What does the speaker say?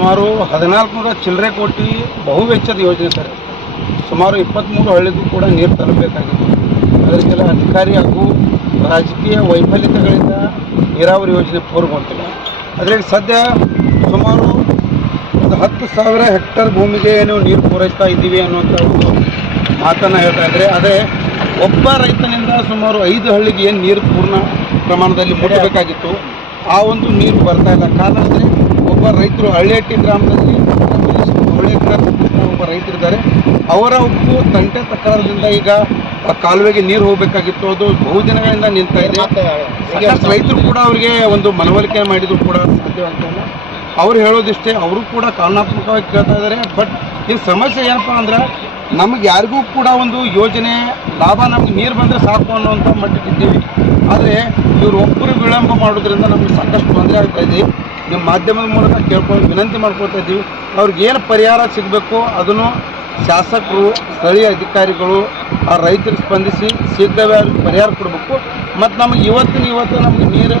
ಸುಮಾರು ಹದಿನಾಲ್ಕು ನೂರ ಚಿಲ್ಲರೆ ಕೋಟಿ ಬಹುವೆಚ್ಚದ ಯೋಜನೆ ಸರ್. ಸುಮಾರು ಇಪ್ಪತ್ತ್ಮೂರು ಹಳ್ಳಿಗೂ ಕೂಡ ನೀರು ತರಬೇಕಾಗಿತ್ತು. ಅದಕ್ಕೆಲ್ಲ ಅಧಿಕಾರಿ ಹಾಗೂ ರಾಜಕೀಯ ವೈಫಲ್ಯತೆಗಳಿಂದ ನೀರಾವರಿ ಯೋಜನೆ ಪೂರ್ಣಗೊಂಡಿಲ್ಲ. ಅದರಲ್ಲಿ ಸದ್ಯ ಸುಮಾರು ಒಂದು ಹತ್ತು ಸಾವಿರ ಹೆಕ್ಟರ್ ಭೂಮಿಗೆ ಏನು ನೀರು ಪೂರೈಸ್ತಾ ಇದ್ದೀವಿ ಅನ್ನುವಂಥ ಒಂದು ಮಾತನ್ನು ಹೇಳ್ತಾ ಇದ್ದಾರೆ. ಅದೇ ಒಬ್ಬ ರೈತನಿಂದ ಸುಮಾರು ಐದು ಹಳ್ಳಿಗೆ ಏನು ನೀರು ಪೂರ್ಣ ಪ್ರಮಾಣದಲ್ಲಿ ಮುಟ್ಟಬೇಕಾಗಿತ್ತು. ಆ ಒಂದು ನೀರು ಬರ್ತಾ ಇಲ್ಲ. ಕಾರಣ ಅಂದರೆ ರೈತರು ಹಳ್ಳಿಹಟ್ಟಿ ಗ್ರಾಮದಲ್ಲಿ ಹೊಳೆಕರ್ ಒಬ್ಬ ರೈತರಿದ್ದಾರೆ. ಅವರ ಉಪ್ಪು ತಂಟೆ ತಕರಾರದಿಂದ ಈಗ ಕಾಲುವೆಗೆ ನೀರು ಹೋಗಬೇಕಾಗಿತ್ತು. ಅದು ಬಹುದಿನಗಳಿಂದ ನಿಂತ ಇದೆ. ರೈತರು ಕೂಡ ಅವರಿಗೆ ಒಂದು ಮನವೊಲಿಕೆ ಮಾಡಿದ್ರು ಕೂಡ ಸಾಧ್ಯ ಇಲ್ಲ. ಅವ್ರು ಹೇಳೋದಿಷ್ಟೇ ಅವರು ಕೂಡ ಕಾರಣಾತ್ಮಕವಾಗಿ ಕೇಳ್ತಾ ಇದ್ದಾರೆ. ಬಟ್ ಈ ಸಮಸ್ಯೆ ಏನಪ್ಪ ಅಂದ್ರೆ ನಮಗೆ ಯಾರಿಗೂ ಕೂಡ ಒಂದು ಯೋಜನೆ ಲಾಭ ನಮ್ಗೆ ನೀರು ಬಂದರೆ ಸಾಕು ಅನ್ನೋಂಥ ಮಟ್ಟಕ್ಕಿದ್ದೀವಿ ಆದರೆ ಇವರು ಒಬ್ಬರು ವಿಳಂಬ ಮಾಡೋದ್ರಿಂದ ನಮಗೆ ಸಾಕಷ್ಟು ತೊಂದರೆ ಆಗ್ತಾ ಇದೆ. ನಿಮ್ಮ ಮಾಧ್ಯಮದ ಮೂಲಕ ಕೇಳ್ಕೊಂಡು ವಿನಂತಿ ಮಾಡ್ಕೊಳ್ತಾ ಇದ್ದೀವಿ. ಅವ್ರಿಗೆ ಏನು ಪರಿಹಾರ ಸಿಗಬೇಕು ಅದನ್ನು ಶಾಸಕರು, ಸ್ಥಳೀಯ ಅಧಿಕಾರಿಗಳು, ಆ ರೈತರಿಗೆ ಸ್ಪಂದಿಸಿ ಶೀಘ್ರವೇ ಪರಿಹಾರ ಕೊಡಬೇಕು. ಮತ್ತು ನಮಗೆ ಇವತ್ತಿನ ಇವತ್ತು ನಮಗೆ ನೀರು